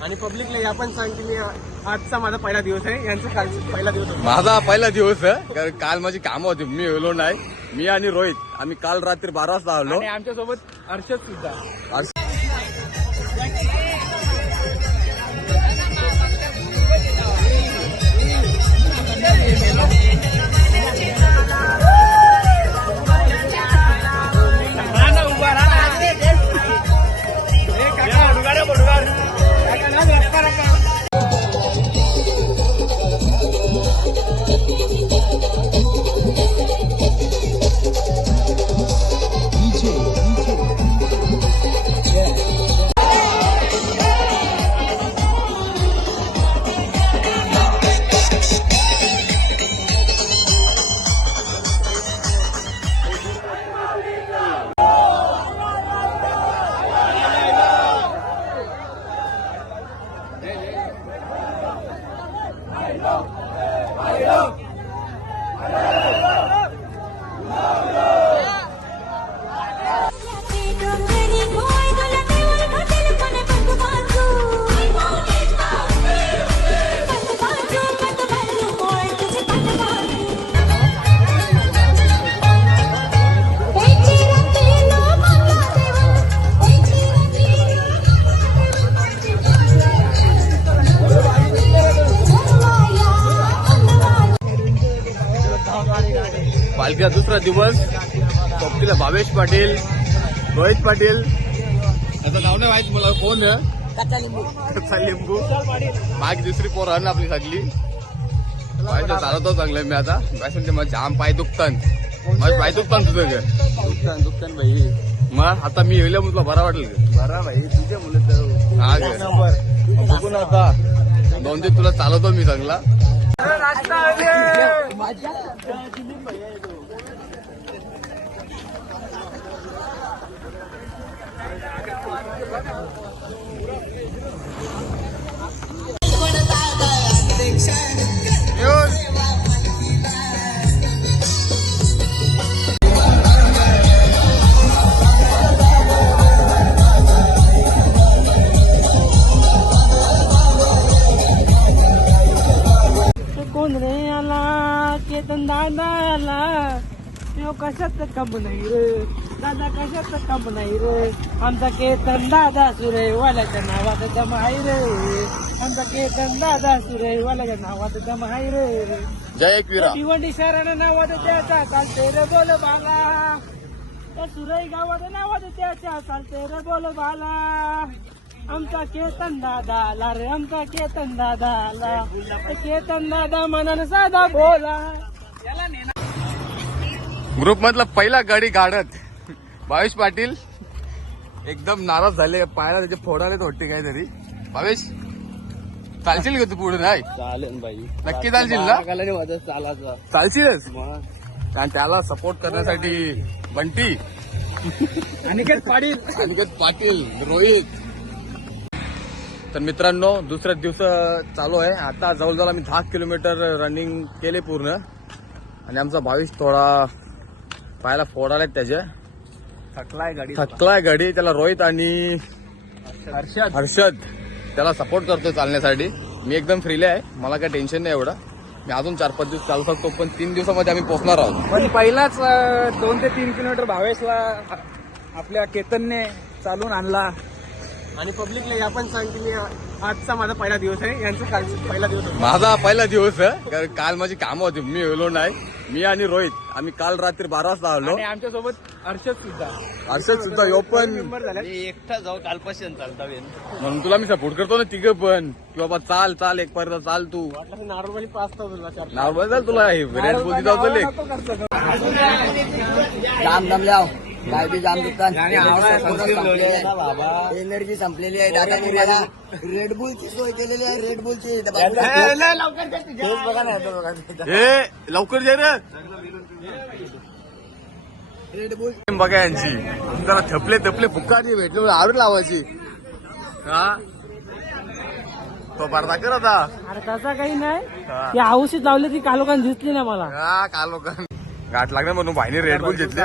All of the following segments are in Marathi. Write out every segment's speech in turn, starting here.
पब्लिकला या पण सांग की मी आजचा माझा पहिला दिवस आहे यांचा काल पहिला दिवस होता. माझा पहिला दिवस आहे कारण काल माझी कामं होती मी गेलो नाही मी आणि रोहित आम्ही काल रात्री बारा वाजता आलो आणि आमच्यासोबत हर्षद सुद्धा. पालखीचा दुसरा दिवस. सोबतीला भावेश पाटील रोहित पाटील. नाव नाही माहीत मला कोण आहे? कच्चा लिंबू माग दुसरी पोर आहे ना आपली सगळी. पाहिजे चालवतो चांगलं मी आता. ते माझे जाम पाय दुखतात माझे पाय दुखतात तुझं घर. दुकान दुकान भाई मग आता मी येईल तुला बरा वाटेल? बरा भाई तुझ्या मुलं हा ग. बघू ना आता. दोन दिवस तुला चालवतो मी चांगला कोण रे आला केतन दादा आला तो कशात काम नाही रे दादा कशात काम नाही रे? आमचा केतन दादा सुरे वाल्याच्या नावात जमाई रे. आमचा केतन दादा सुरे वाल्याच्या नावात जमाई रे. जय एकविरा. भिवंडी शहरानं नावात त्याचा चालते रे बोल बाला. त्या सुरई गावात नावात त्याच्या चालते रे बोल बाला. आमचा केतन दादा आला रे आमचा केतन दादा आला केतन दादा मनानं साधा बोला. ग्रुप मधला पहिला गाडी गाडत भावेश पाटील एकदम नाराज झाले पायाला त्याचे फोडाले वाटते काहीतरी. भावेश चालशील का तू पुढे? नाही चालेल बाई. नक्की चालशील ना? चालशीलच? आणि त्याला सपोर्ट करण्यासाठी बंटी. अनिकेत पाटील. अनिकेत पाटील रोहित. तर मित्रांनो दुसऱ्या दिवस चालू आहे. आता जवळजवळ आम्ही दहा किलोमीटर रनिंग केले पूर्ण. आणि आमचा भावेश थोडा पायाला फोडाले त्याचे. थकलाय गाडी थकलाय गाडी त्याला रोहित आणि हर्षद. हर्षद त्याला सपोर्ट करतो चालण्यासाठी. मी एकदम फ्रीले आहे. मला काही टेन्शन नाही एवढं. मी अजून चार पाच दिवस चालू शकतो पण तीन दिवसामध्ये आम्ही पोहोचणार आहोत. पण पहिलाच दोन ते तीन किलोमीटर भावेशला आपल्या केतनने चालून आणला. आणि पब्लिकला या पण सांग की मी आजचा माझा पहिला दिवस आहे. यांचा काल पहिला दिवस होता. माझा पहिला दिवस आहे. कारण काल माझी कामं होती. मी गेलो नाही. मी आणि रोहित आम्ही काल रात्री बारा वाजता आलो आणि आमच्यासोबत हर्षद सुद्धा. हर्षद सुद्धा यो पण. मेंबर झाले एकटा जाऊ कालपासून चालता वेन म्हणून तुला मी सपोर्ट करतो ना तिघं पण. की बाबा चाल चाल एक पर्यंत चाल तू. नॉर्मली पाच तास चार नॉर्मल चाल तुला. हे रेड बुल जाऊ चल एक. जाम दमल्या काय बी जाम दुकान. एनर्जी संपलेली आहे. दादा निर्याला रेडबुलची सोय केलेली आहे. रेडबुलची बघा ना हे लवकर जे रे. रेडबुल बघा यांची. जरा थपले थपले फुक्काची भेटले आडून लावायची. हा? तो पडदा कर आता. अरे तसा काही नाही. हा. औषध लावली ती कालोखान दिसली ना मला. हा का लोक गाठ लागणार म्हणून भाईने रेड बुल घेतले.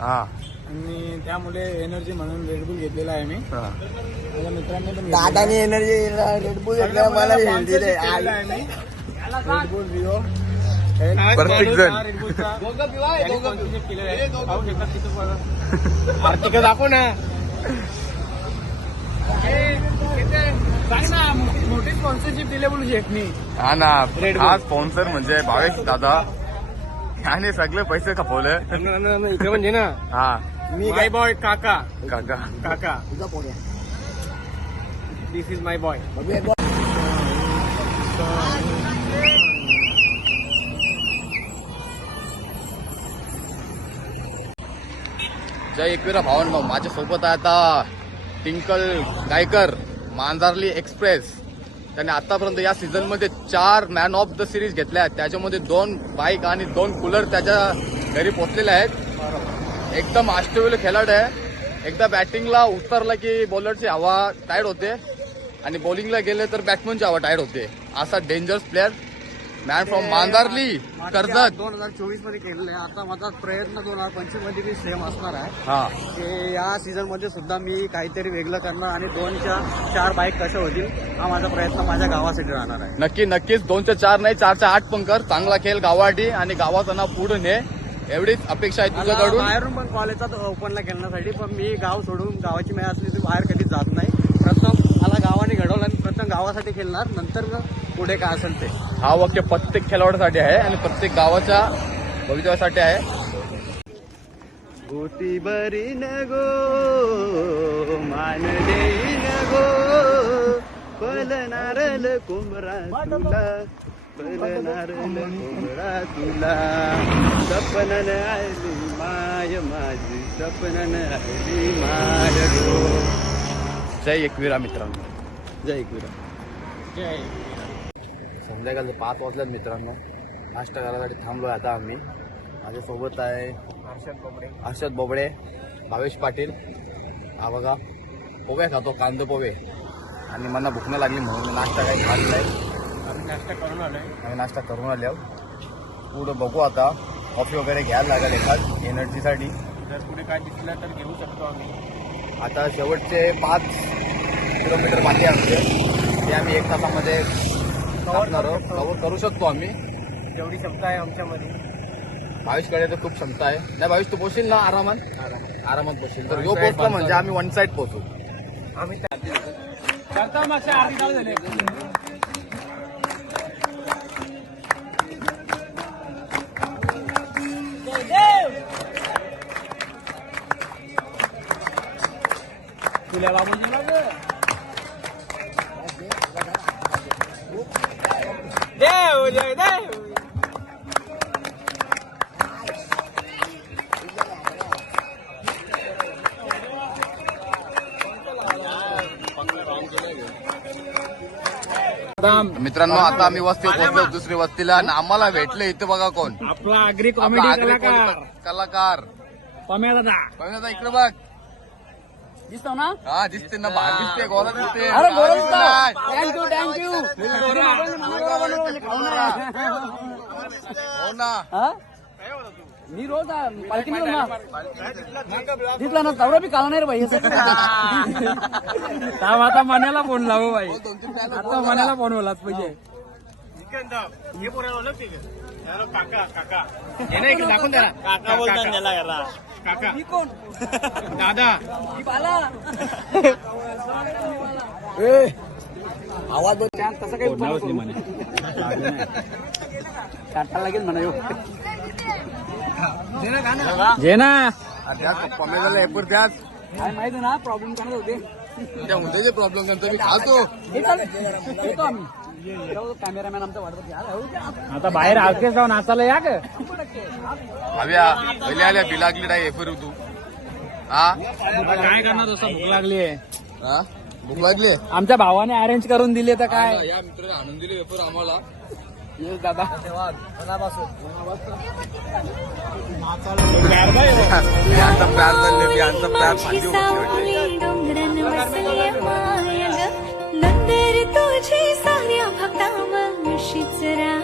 हा. आणि त्यामुळे एनर्जी म्हणून रेडबुल घेतलेला आहे मी. हा. माझ्या मित्रांनी पण दादाने एनर्जी रेडबुल घेतलं मला रे रेडबुल रिओ प्रत्येक जण आर्थिक दाखव ना. सांग ना मोठी स्पॉन्सरशिप दिले बोलू शेटनी हा ना. Red Bull. हा स्पॉन्सर म्हणजे भावेश दादा. याने सगळे पैसे खपवले. इकडे म्हणजे ना. हा. मी माय बॉय काका. काका. काका. तुझा पोऱ्या दिस इज माय बॉय. जय एकविरा भावंड माझ्या सोबत आहे आता टिंकल गायकर मांजारली एक्सप्रेस. त्याने आतापर्यंत या सीझनमध्ये चार मॅन ऑफ द सिरीज घेतल्या आहेत. त्याच्यामध्ये दोन बाईक आणि दोन कूलर त्याच्या घरी पोचलेले आहेत. एकदम अष्टवेल खेळाडू आहे. एकदा बॅटिंगला उतरला की बॉलरची हवा टाईट होते. आणि बॉलिंगला गेले तर बॅट्समनची हवा टाईट होते. असा dangerous player man from Manjarli Karjat. दोन हजार चोवीसमध्ये केलेलं आहे. आता माझा प्रयत्न दोन हजार पंचवीसमध्ये बी सेम असणार आहे. हा. की या सीझनमध्ये सुद्धा मी काहीतरी वेगळं करणार आणि दोनच्या चार बाईक कशा होतील हा माझा प्रयत्न माझ्या गावासाठी राहणार आहे. नक्की नक्कीच. दोनच्या चार नाही चारच्या आठ पण कर. चांगला खेळ गावासाठी आणि गावाचं नाव पुढे ने. एवढीच अपेक्षा आहे तुझ्याकडून बाहेरून पण कॉलेजात ओपनला खेळण्यासाठी पण मी गाव सोडून गावाची मॅच असली तर बाहेर कधीच जात नाही. प्रथम मला गावाने घडवलं आणि प्रथम गावासाठी खेळणार नंतर पुढे काय असेल ते. हा वाक्य प्रत्येक खेळाडूसाठी आहे आणि प्रत्येक गावाच्या भवितव्यासाठी आहे. गोटी बरी न गो मान देईन गो पलनारल कोंबरा तुला. पलनारल कोंबरा तुला. सपनन आली माय माझी सपनन आली माय गो. जय एकविरा मित्रांनो. जय एकविरा. जय संध्याकाळचे पाच वाजल्यात मित्रांनो. नाश्ता करायसाठी थांबलोय आता आम्ही. माझ्यासोबत आहे हर्षद बोबडे. भावेश पाटील. हा बघा पोहे खातो कांदे पोहे. आणि मला भूक नाही लागली म्हणून नाश्ता काही खात नाही आम्ही नाश्ता करून आलोय. आम्ही नाश्ता करून आलो. पुढं बघू आता. कॉफी वगैरे घ्यायला लागेल एखाद एनर्जीसाठी जर पुढे काय दिसलं तर घेऊ शकतो आम्ही. आता शेवटचे पाच किलोमीटर बाकी आहे आमचे. ते आम्ही एक तासामध्ये कव्हर कव्हर करू शकतो. आम्ही. जेवढी क्षमता आहे आमच्यामध्ये. भावेशकडे तर खूप क्षमता आहे. नाही भावेश तू पोशील ना आरामात? आरामात. पोशील तर यो पोचला म्हणजे आम्ही वन साईड पोचू आम्ही करता मागच्या आधी चालू झाले तुला बाबूजी देव मित्रांनो आता आम्ही वस्ती पोहोचलो दुसरी वस्तीला. आणि आम्हाला भेटले इथे बघा कोण? आपला अग्री कॉमेडी कलाकार. कलाकार. पम्या दादा. कोणी दादा इकडे बघ. दिसतो ना? हा दिसते ना बाहेर दिसते गोरा दिसते. थँक्यू थँक्यू हो ना. मी रोज पालखी मिळून ना दिसला ना तवरा बी काला नाही रे भाई आता मनाला फोन लावू भाई आता मनाला फोन बोलाच पाहिजे. दाखवून द्या काका बोलतात काका. मी कोण? दादा. आवाज बघ. तसं काही टाटा लागेल म्हणा यो. जे ना झालं एपर काय माहिती ना प्रॉब्लेम काय होते. त्या उद्याचे प्रॉब्लेम मी खातो. येतो आम्ही. कॅमेरामॅन आमचा वाटत आता बाहेर आरकेस जाऊन नाचायला या का भाव्या पहिले आल्या बी लागली नाही एफर तू. हा? काय करणार तसं भूक लागली आहे. हा? भूक लागली आमच्या भावाने अरेंज करून दिले तर काय? या मित्राने आणून दिली वेपर आम्हाला. येस दादा. यांचा प्यार झाले मी यांचा प्यार नंतर तुझी साऱ्या भक्ता अशीच राहो